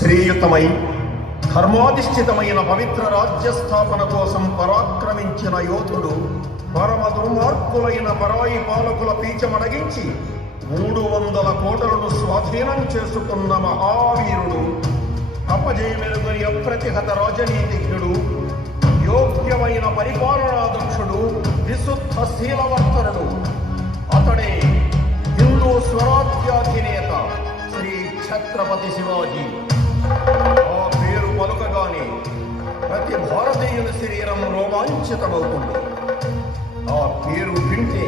శ్రీయుతమై ధర్మాధిష్ఠితమైన పవిత్ర రాజ్యస్థాపన కోసం పరాక్రమించిన యోధుడు, పరమ దుర్మార్గులైన పరాయి పాలకుల పీచమడగించి 300 కోటలను స్వాధీనం చేసుకున్న మహావీరుడు, అపజయమెరుగని అప్రతిహత రాజనీతిజ్ఞుడు, యోగ్యమైన పరిపాలనాదక్షుడు, విశుద్ధ శీలవర్తనుడు. అతడే హిందూ స్వరాజ్యాధినేత శ్రీ ఛత్రపతి శివాజీ. ఆ పేరు పలుకగానే ప్రతి భారతీయుని శరీరం రోమాంచితమవుతుంది. ఆ పేరు వింటే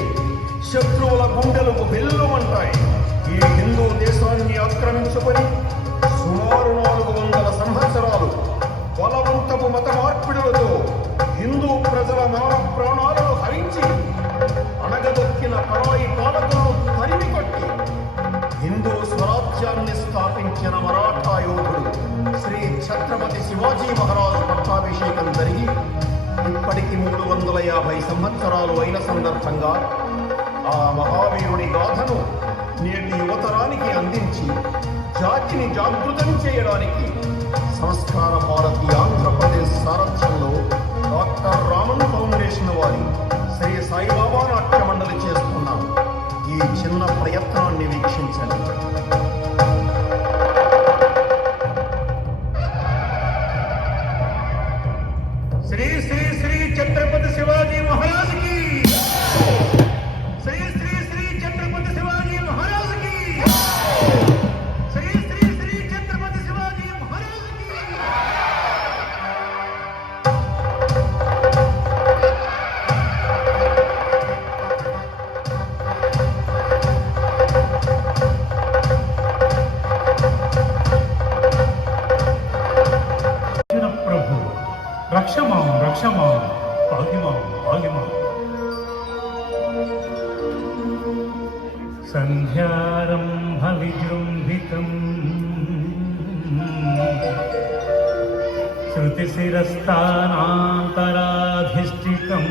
శత్రువుల గుండెలకు వెల్లుమంటాయి. ఈ హిందూ దేశాన్ని ఆక్రమించుకొని సుమారు 400 సంవత్సరాలు బలవంతపు మత మార్పిడులతో హిందూ ప్రజల మాన ప్రాణాలను హరించి అణగదొక్కిన పరాయి పాలకులను తరిమికొట్టి హిందూ స్వరాజ్యాన్ని స్థాపించిన మరాఠా యోధుడు శ్రీ ఛత్రపతి శివాజీ మహారాజు పట్టాభిషేకం జరిగి ఇప్పటికి 350 సంవత్సరాలు అయిన సందర్భంగా ఆ మహావీరుని గాథను నేటి యువతరానికి అందించి జాతిని జాగృతం చేయడానికి సంస్కార భారతి ఆంధ్రప్రదేశ్ సారథ్యంలో డాక్టర్ రామన్ ఫౌండేషన్ వారి శ్రీ సాయిబాబా నాట్య మండలి చేస్తున్న ఈ చిన్న ప్రయత్నాన్ని వీక్షించండి. శ్రీ శ్రీ శ్రీ ఛత్రపతి శివాజీ మహారాజ్ కి, శ్రీ శ్రీ శ్రీ ఛత్రపతి శివాజీ మహారాజ్ కి, శ్రీ శ్రీ శ్రీ ఛత్రపతి శివాజీ మహారాజ్ కి. ప్రభు రక్షమాం రక్షమాం పాగిమాం పాగిమాం. సంధ్యారంభ విజృంభితం శృతిశిరస్థానాంతరాధిష్ఠితం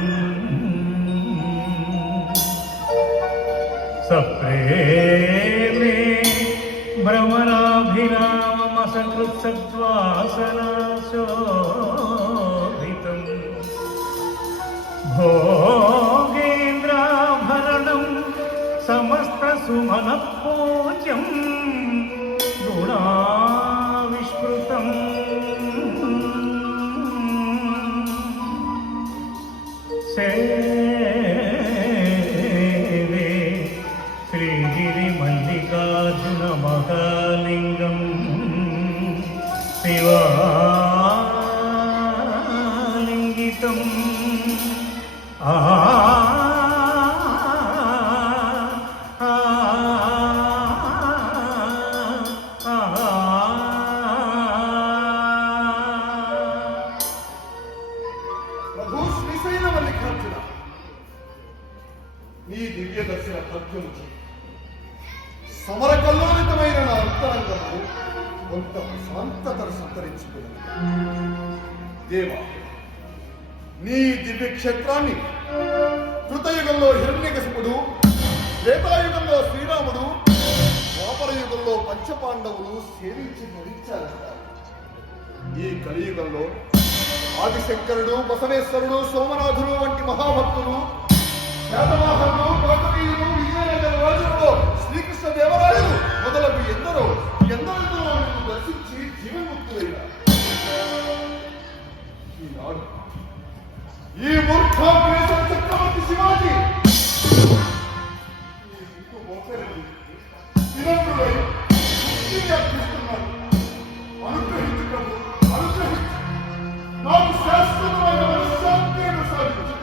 సప్రేమే భ్రమరాభిరామమసకృత్సత్వాసనాశోభితం భోగేంద్రాభరణం సమస్త సుమనపూజ్యం గుణావిష్కృతం సేవే శ్రీగిరి మల్లికార్జున మహాలింగం శివాలింగితం. ప్రభు శ్రీశైల మల్లికార్జున, నీ దివ్య దర్శన భాగ్యము సమరకల్లోలితమైన నా అంతరంగము కొంత ప్రశాంతతను సంతరించుకున్నది. దేవా, నీ దివ్య క్షేత్రాన్ని కృతయుగంలో హిరణ్యకశిపుడు, త్రేతాయుగంలో శ్రీరాముడు, ద్వాపరయుగంలో పంచపాండవులు సేవించి ధరించారట. ఈ కలియుగంలో ఆదిశంకరుడు, బసవేశ్వరుడు, సోమనాథుడు వంటి మహాభక్తులు, శాతవాహనులు, కాకతీయులు, విజయనగర రాజులలో శ్రీకృష్ణ దేవరాయలు మొదలగు ఎందరో దర్శించి జీవన్ముక్తులైనారు. ఈనాడు ఈ మూర్ఖాగ్రేసర చక్రవర్తి శివాజీ వినమ్రుడై ముక్తిని అర్థిస్తున్నాడు. అనుగ్రహించు ప్రభు, అనుగ్రహించు. నాకు శాశ్వతమైన మనశ్శాంతిని ప్రసాదించు.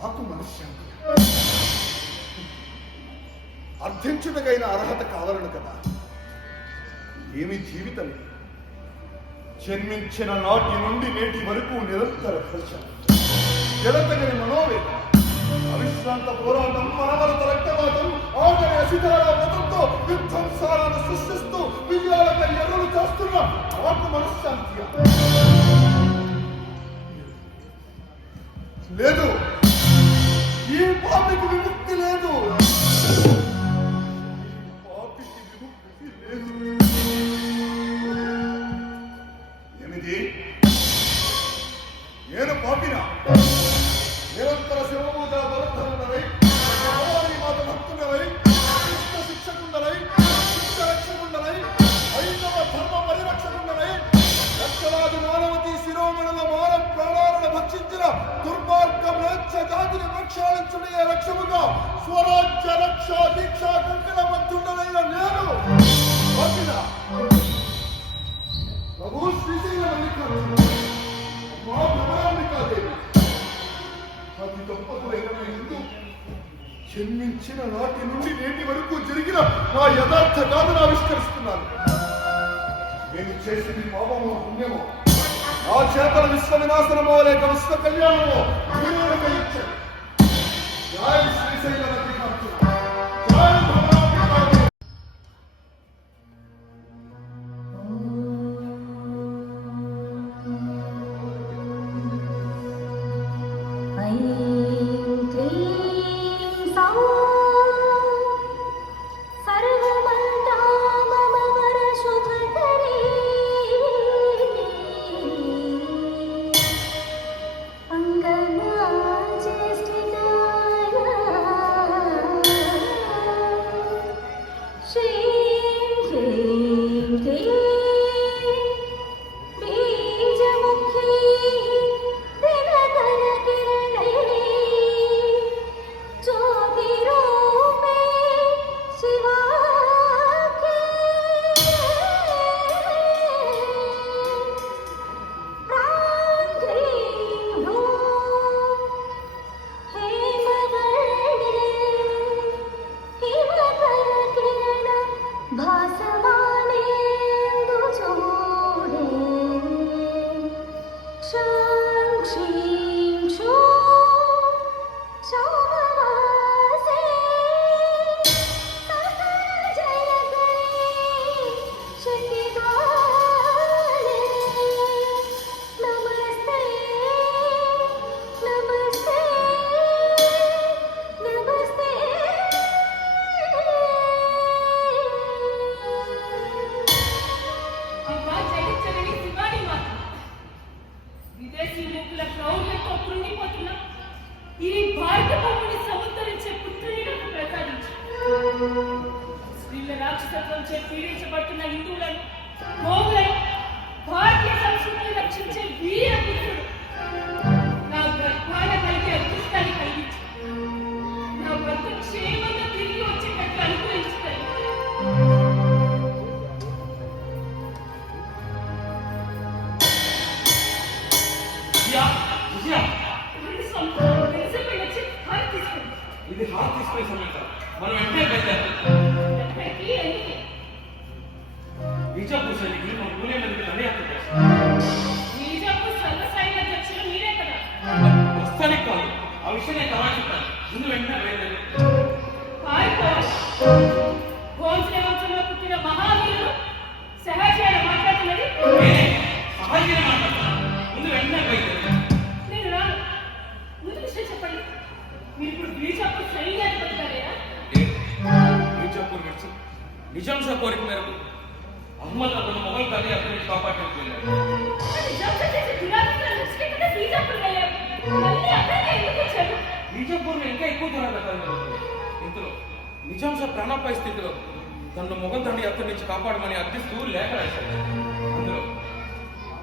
నాకు మనశ్శాంతి అర్థించుటకైన అర్హత కావాలను కదా. ఏమి జీవితం! జన్మించిన నాటి నుండి నేటి వరకు నిరంతర ఘర్షణ, జలతగని మనోవేదన, అవిశ్రాంత పోరాటం, మనవరత రక్తపాతం, ఆగని అసిధార మతంతో యుద్ధం సారాన్ని సృష్టిస్తూ విజయాలక ఎర్రలు చేస్తున్న నాకు మనశ్శాంతి లేదు. ఈ పాపికి విముక్తి లేదు. లక్ష్యముగా స్వరాజ్య రక్ష దీక్ష కంకణ మంత్రుడనైన నేను వచ్చిన ప్రభు శ్రీశైల మల్లికార్జున మా భ్రమరాంబికాదేవి అతి దంపతులైన హిందూ జన్మించిన నాటి నుండి నేటి వరకు జరిగిన నా యథార్థ గాథను ఆవిష్కరిస్తున్నాను. నేను చేసింది పాపమో పుణ్యమో, నా చేతల విశ్వ వినాశనమో లేక విశ్వ కళ్యాణమో జయ శ్రీశైల మల్లికార్జున, జయ భ్రమరాంబికాదేవి. ऐं क्लीं सौः सर्वमन्त्राममवरशुभकरी अङ्गनाज्येष्ठिताय श्रीं ह्रीं क्लीं बीजमुख्यैः दिनकरकिरणैः ज्योतिरूपे शिवाख्ये ह्रां ह्रीं ह्रूं हेमवर्णे हिमकरकिरण भासमानेन्दुचूडे क्षं क्षीं क्षूं क्षौमवासे सकलजयकरी शशिकाले नमस्ते नमस्ते नमस्ते అమ్మా జగచ్చరణి శివాని మాత విదేశీ మూకుల క్రౌర్యంతో కృంగిపోతున్న ఈ భారత భూమిని సముద్ధరించే పుత్రుని నాకు ప్రసాదించు. స్త్రీల రాక్షసత్వంచే పీడించబడుతున్న హిందువులను గోవులను భారతీయ సంస్కృతిని రక్షించే వీర పుత్రుడు నా గర్భాన కలిగే అదృష్టాన్ని కలిగించు. నా భర్త క్షేమంగా తిరిగి వచ్చేటట్లు అనుగ్రహించుతాను. ఇది హార్ తీసుకునే సమయం కాదు. మనం వెంటనే బయలుదేరాలి. బీజాపూర్ సైనికులు మన పూణే మీదకి దండయాత్ర చేస్తారు. వస్తానికి కాదు, ఆ విషయం నేను తర్వాత చెప్తాను. ముందు వెంటనే బయలుదేరాలి. పుట్టిన మహావీరుడు సహజీవన మాట్లాడుతున్నది నేనే సహాయంగా మాట్లాడతాను. ముందు వెంటనే బయలుదేరాలి. నేను రాను. ముందు విషయం చెప్పండి. మీరు ఇప్పుడు బీజాపూర్ సైన్యాన్ని పడతారేనా? బీజాపూర్ విడిచి నిజాం షా కోరిక మేరకు అహ్మద్ అతను మొఘల్ ఖాళీ అక్కడి నుంచి కాపాడడానికి వెళ్ళాడు. బీజాపూర్లో ఇంకా ఎక్కువ దూరాలు కలగలుగుతుంది. ఇంతలో నిజాం షా ప్రాణాపాయ స్థితిలో తనను మొఘల్ దండి అక్కడి నుంచి కాపాడమని అర్థిస్తూ లేఖ రాశాడు. అందులో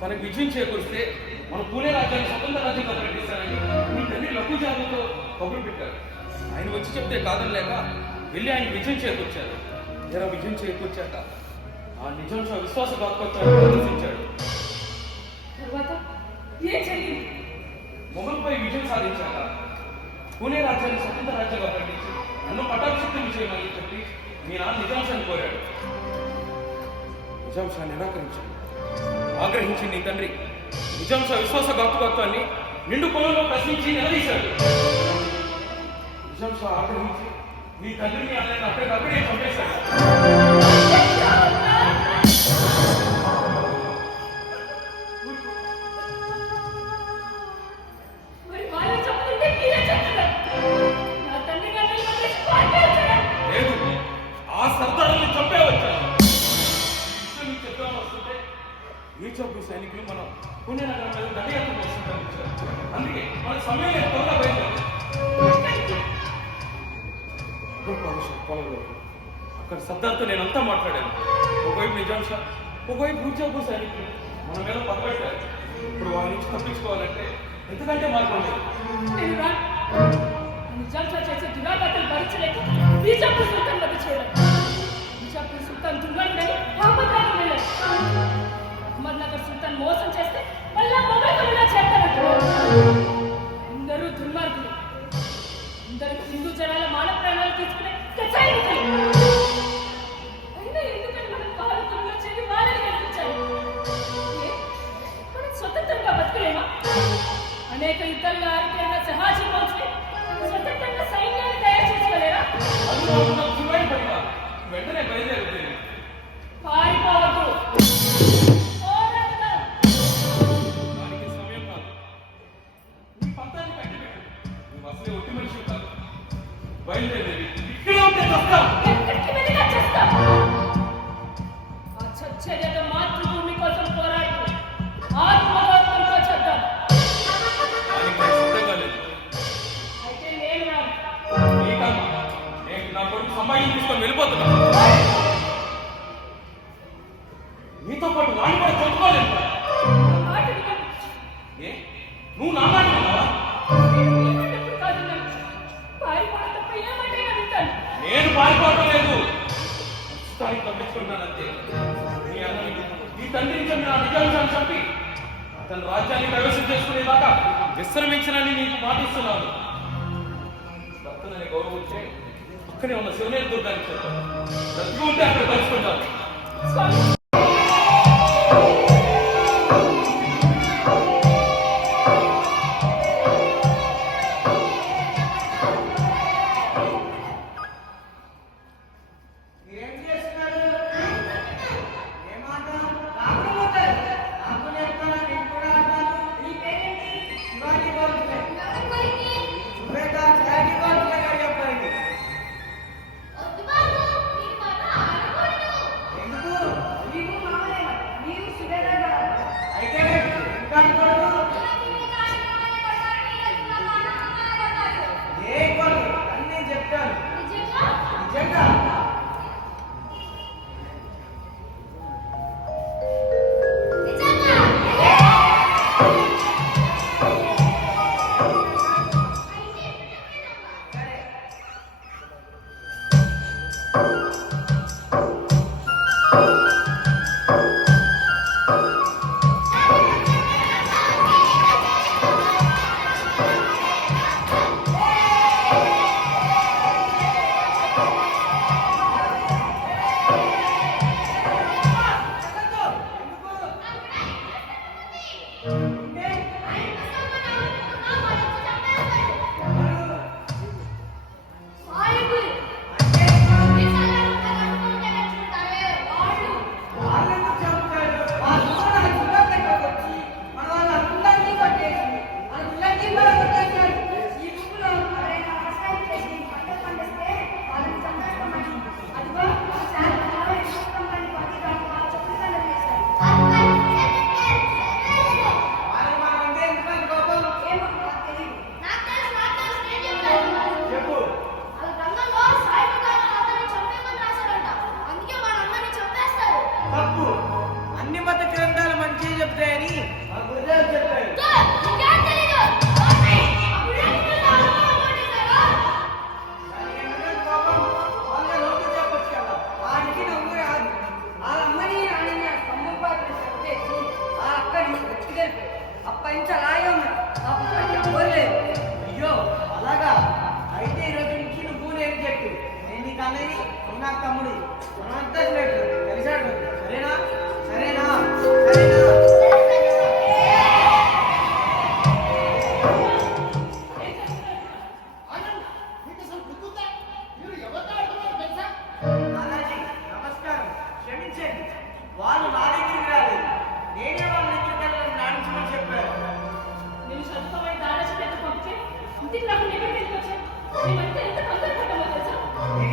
తనకు విజయం చేకూరిస్తే మన పూణే రాజ్యాన్ని స్వతంత్ర రాజ్యంగా ప్రకటిస్తానని మీ తండ్రి లఘుజాలతో కబురు పెట్టారు. ఆయన వచ్చి చెప్తే కాదని లేక వెళ్ళి ఆయన విజయం చేకూర్చారు. ఇలా విజయం చేకూర్చాక ఆ నిజాం షా విశ్వాసఘాతకత్వాన్ని ప్రదర్శించాడు. తర్వాత ఏం జరిగింది? మొఘల్పై విజయం సాధించాక పూణే రాజ్యాన్ని స్వతంత్ర రాజ్యంగా ప్రకటించి నన్ను పట్టాభిషిక్తులు చేయమని చెప్పి మీ నాన్న నిజాం షాని కోరాడు. నిజాం షా నిరాకరించాడు. ఆగ్రహించి నీ తండ్రి నిజాం షా విశ్వాసఘాతకత్వాన్ని నిండు పొలంలో ప్రశ్నించి నిలదీశాడు. నిజాం షా ఆగ్రహించి నీ తండ్రిని అన్నయ్యను అక్కడే చంపేశాడు. మరి వాళ్ళు చెప్తుంటే మీరే చెప్తున్నారు. నా తండ్రి గారిని వదిలేసి పారిపోయారా? లేదు, ఆ సర్దారుని చంపే వచ్చాను. విషయం నీకు చెప్తాను వస్తుంటే బీజాపూర్ సైనికులు మనం పూణే నగరం మీద దండయాత్ర చేస్తుంటారు. అందుకే మన సమయం త్వరగా బయలుదేరాలి. అక్కడ సర్దార్తో నేనంతా మాట్లాడాను. ఒకవైపు నిజాం షా, ఒకవైపు బీజాపూర్ సైనికులు మన మీద పక్కబెట్టారు. ఇప్పుడు వాళ్ళ నుంచి తప్పించుకోవాలంటే ఎంతకంటే మార్గం లేదు. నేను రాను. నిజాంతో చేసే దురాఘాతాలు భరించలేక బీజాపూర్ సుల్తాన్ వద్ద చేరారు. బీజాపూర్ సుల్తాన్ దుర్మార్గుడని అహ్మద్నగర్ వెళ్ళారు. అహ్మద్నగర్ సుల్తాన్ మోసం చేస్తే మళ్ళా మొగల్లా చేస్తారంటారు. అందరూ దుర్మార్గులు. అందరూ హిందూ జనాల మానవ ప్రాణాలు తీసుకునే కచాయిలు. అయినా ఎందుకని మనం భారతంలో చేరి వాళ్ళని కనిపించాలి? మనం స్వతంత్రంగా బతకలేమా? అనేక యుద్ధాల్లో ఆరిపోయిన సహాజీ మౌజ్ని స్వతంత్రంగా సైన్యాన్ని తయారు చేసుకోలేరా? వెంటనే బయలుదేరుతుంది. పారిపోవద్దు. పోరాడదాం. దానికి సమయం కాదు. నీ పంతాన్ని కట్టిపెట్టు. నువ్వు అసలే ఒట్టి మనిషి కాదు. బయలుదేరేది ఇక్కడే ఉంటే తప్ప. ఎక్కడికి వెళ్ళినా చేస్తాం. ఆ చచ్చేదేదో మాతృభూమి కోసం పోరాడుతూ ఆత్మగౌరవంతో చేద్దాం. దానికి నాకు సిద్ధంగా లేదు. అయితే నేను రాను. నీకన్నా నేను నా కొడుకు సంపాదించి తీసుకొని వెళ్ళిపోతున్నా. నీతో పాటు వాడిని కూడా చదువుకోలేదు. నా మాట వినండి. ఏ నువ్వు నా మాట విన్నావా? నేను మీ మాట ఎప్పుడు కాదన్నాను. పారిపోవడం తప్ప ఏమంటైనా వింటాను. నేను పారిపోవడం లేదు. స్థాయి తప్పించుకున్నానంతే. నీ అన్నని నీ తండ్రిని చంపిన ఆ నిజాన్ని చంపి తన రాజ్యాన్ని ప్రవేశం చేసుకునేదాకా విశ్రమించనని నీకు మాటిస్తున్నాను. భక్తులని గౌరవించే అక్కడే ఉన్న శివనేరు దుర్గానికి చెప్తాను. బ్రతికి ఉంటే అక్కడ కలుసుకుంటాను. స్వామి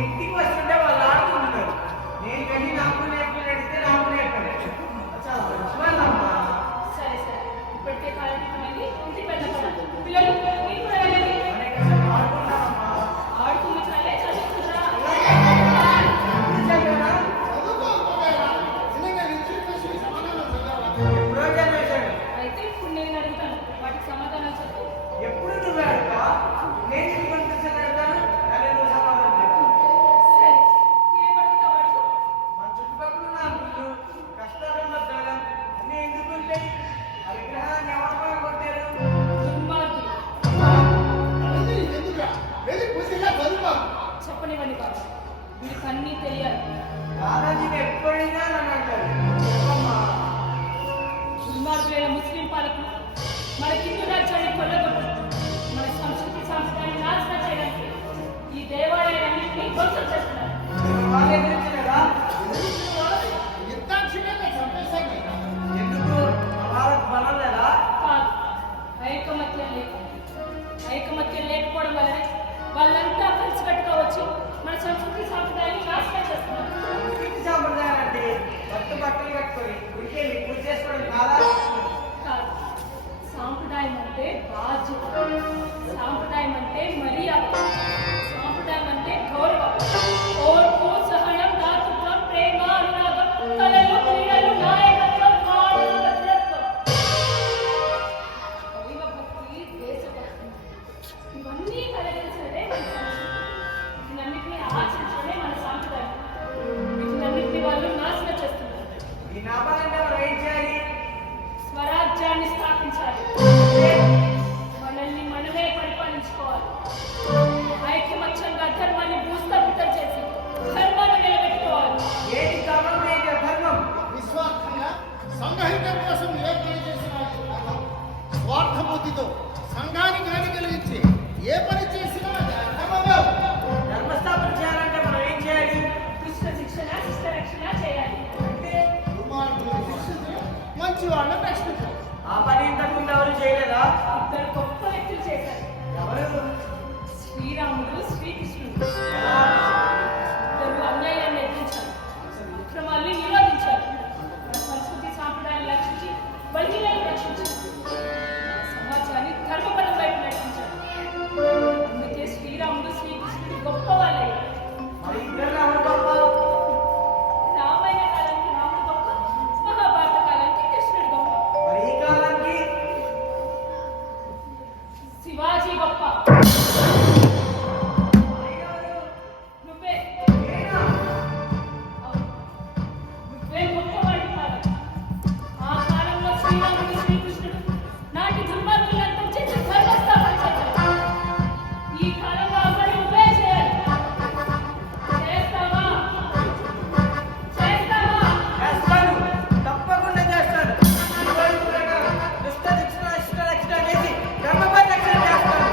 ఇంటికి వస్తుంటే వాళ్ళు ఆడుకుంటున్నారు. నేను వెళ్ళి నాకు మీకు అన్నీ తెలియాలి. దాదాజీకి ఎప్పుడైనా నన్ను అంటారు చెప్పమ్మా. దుర్మార్గులైన ముస్లిం పాలకులు మన హిందూ రాజ్యాన్ని కొల్లగొట్టు మన సంస్కృతి సాంస్కృతిని నాశనం చేయడానికి ఈ దేవాలయాలన్నింటినీ ధ్వంసం చేస్తున్నారు. వాళ్ళే తెలిసినదా ఎందుకు భారత్ బలం లేదా? కాదు, ఐకమత్యం లేకపోవడం వల్లనే వాళ్ళంతా కలిసికట్టుగా వచ్చి మన సంస్కృతి సాంప్రదాయాన్ని నాశనం చేస్తున్నారు. సాంప్రదాయం అంటే పట్టు బట్టలు కట్టుకొని ఉరికెళ్ళి పూజ చేసుకోవడం కాదా? కాదు, సాంప్రదాయం అంటే బాధ్యత, సాంప్రదాయం అంటే మర్యాద, సాంప్రదాయం అంటే గౌరవం, ఓర్పు, సహనం, దాతృత్వం, ప్రేమ, అనురాగం, కళలు, క్రీడలు, నాయకత్వం, మానవత్వం, దైవభక్తి, దేశభక్తి, ఇవన్నీ కలిగించడమే మన సంస్కృతి. వీటన్నిటిని ఆచరించడమే మన సాంప్రదాయం. వీటన్నిటిని వాళ్ళు నాశనం చేస్తున్నారు. ఈ నామాలంటే మనం ఏం చేయాలి? స్వరాజ్యాన్ని స్థాపించాలి. మనల్ని మనమే పరిపాలించుకోవాలి. ఐకమత్యంగా ధర్మాన్ని భూస్థాపితం చేసి ధర్మాన్ని నిలబెట్టుకోవాలి. ఏంటి ధర్మం? ఏంటి అధర్మం? నిస్వార్థంగా సంఘహితం కోసం ఏ పని చేసినా స్వార్థ బుద్ధితో సంఘానికి హాని కలిగించి ఏ పని చేసినా అది అధర్మమే. ధర్మస్థాపన చేయాలంటే మనం ఏం చేయాలి? దుష్ట శిక్షణ, శిష్ట రక్షణ చేయాలి. అంటే దుర్మార్గులను శిక్షించడం, మంచి వాళ్ళని రక్షించడం. ఆ పని ఇంతకు ముందు ఎవరు చేయలేదా? ఇద్దరు గొప్ప వ్యక్తులు చేశారు. ఎవరు? శ్రీరాముడు, శ్రీకృష్ణుడు. ఇద్దరు అన్యాయాన్ని ఎదిరించారు, అక్రమాల్ని నిరోధించారు, మన సంస్కృతి సాంప్రదాయాన్ని రక్షించి బలిహీనలను రక్షించారు, మన సమాజాన్ని ధర్మపరం వైపు నడిపించారు. అందుకే శ్రీరాముడు, శ్రీకృష్ణుడు గొప్ప వాళ్ళే. మరి ఇద్దరు ఎవరు గొప్ప? రామాయణ కాలానికి రాముడు గొప్ప, మహాభారత కాలానికి కృష్ణుడు గొప్ప, మరి ఈ కాలానికి శివాజీ గొప్ప. ఆయన ఎవరు? నువ్వే నేనా? అవును, నువ్వే గొప్పవాడి కాలం. ఆ కాలంలో శ్రీరాముడు, శ్రీకృష్ణుడు నాటి దుర్మార్గులను అంతం చేసి ధర్మస్థాపన చేశారు. ఈ కాలంలో అమ్మని నువ్వే చేయాలి. చేస్తావా? చేస్తావా? చేస్తాను, తప్పకుండా చేస్తాను. ఈ రోజు ప్రకారం దుష్ట శిక్షణ, శిష్ట రక్షణ చేసి ధర్మపరిరక్షణ చేస్తాను.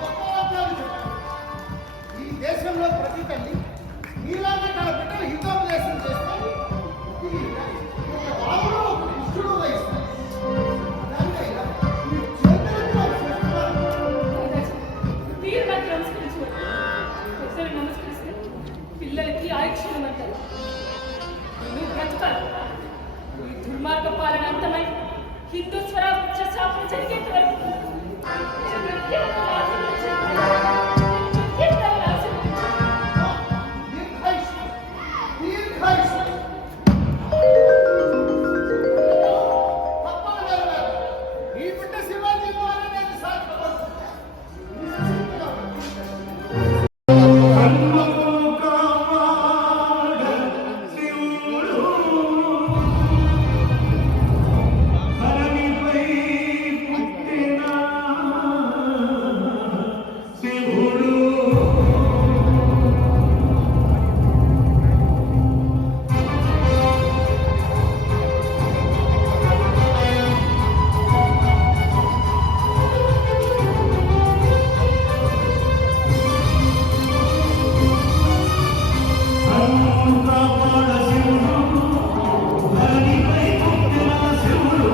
గొప్పవాక్యాలు చెప్పారు. ఈ దేశంలో ప్రతి తల్లి నీలాంటి తన బిడ్డలు హితోపదేశం చేస్తే ఒక రాముడు, ఒక కృష్ణుడు వహిస్తారు. దానికైనా ఈ చేతులతో చేస్తున్నారు. తీరుగా నమస్కరించు. ఒకసారి నమస్కరిస్తే పిల్లలకి ఆయుష్యం అంటారు. నువ్వు బ్రతకాలి. ఈ దుర్మార్గ పాలన అంతమై హిందూ స్వరాజ్య స్థాపన జరిగేంత వరకు దీర్ఘాయుష్, దీర్ఘాయుష్. తప్పనిసరిగా ఈ బిడ్డ శివాజీ మహారాజు సాక్షి ధరణిపై పుట్టిన శివుడు కాపాడ శివుడు, ధరణిపై పుట్టిన శివుడు,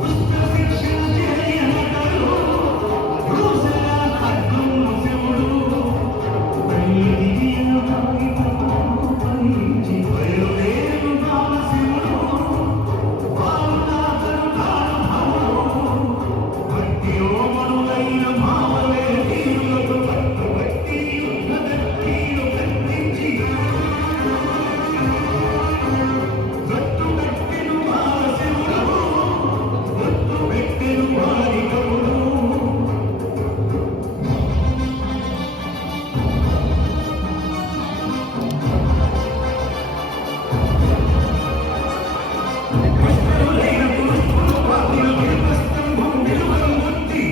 దుష్ట శిక్షణ చేయనకరు, దూషణ ఖడ్గం శివుడు, బయలుదేరు పలించి బయలుదేరు బాల శివుడు, బాలునాథను తాను భవుడు, భక్తి ఓమనులైన మామలే తీరులకు పట్టుబట్టి యుద్ధ దక్కీలు ఖండించి గట్టు కట్టెను బాల శివుడు, గట్టు పెట్టెను బాలికవుడు. కృష్ణులైన పురుషులు వాకిల దీపస్తంభం నిలువను ముట్టి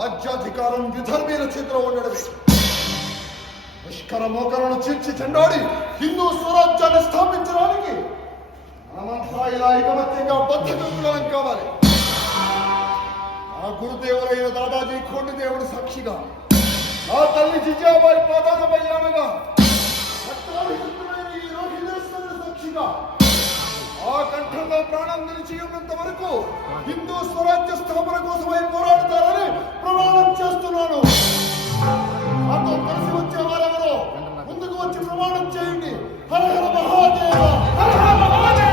రాజ్యాధికారం విధర్మీల చేతిలో ఉండడమే. ముష్కర మోకలను చీల్చి చెండాడి హిందూ స్వరాజ్యాన్ని స్థాపించడానికి మనమంతా ఇలా ఐకమత్యంగా బద్ధకం కావాలి. నా గురుదేవులైన దాదాజీ కొండ దేవుడి సాక్షిగా, నా తల్లి జిజాబాయి పాదాలపై ఆమెగా, ఈ రోహిణేశ్వరుడి సాక్షిగా ఆ కంఠంలో ప్రాణం నిలిచి ఉన్నంత వరకు హిందూ స్వరాజ్య స్థాపన కోసమై పోరాడతారని ప్రమాణం చేస్తున్నాను. నాతో కలిసి వచ్చే వారెవరో ముందుకు వచ్చి ప్రమాణం చేయండి. హర హర మహాదేవ, హర హర మహాదేవ.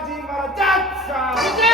शिवाजी महाराजांचा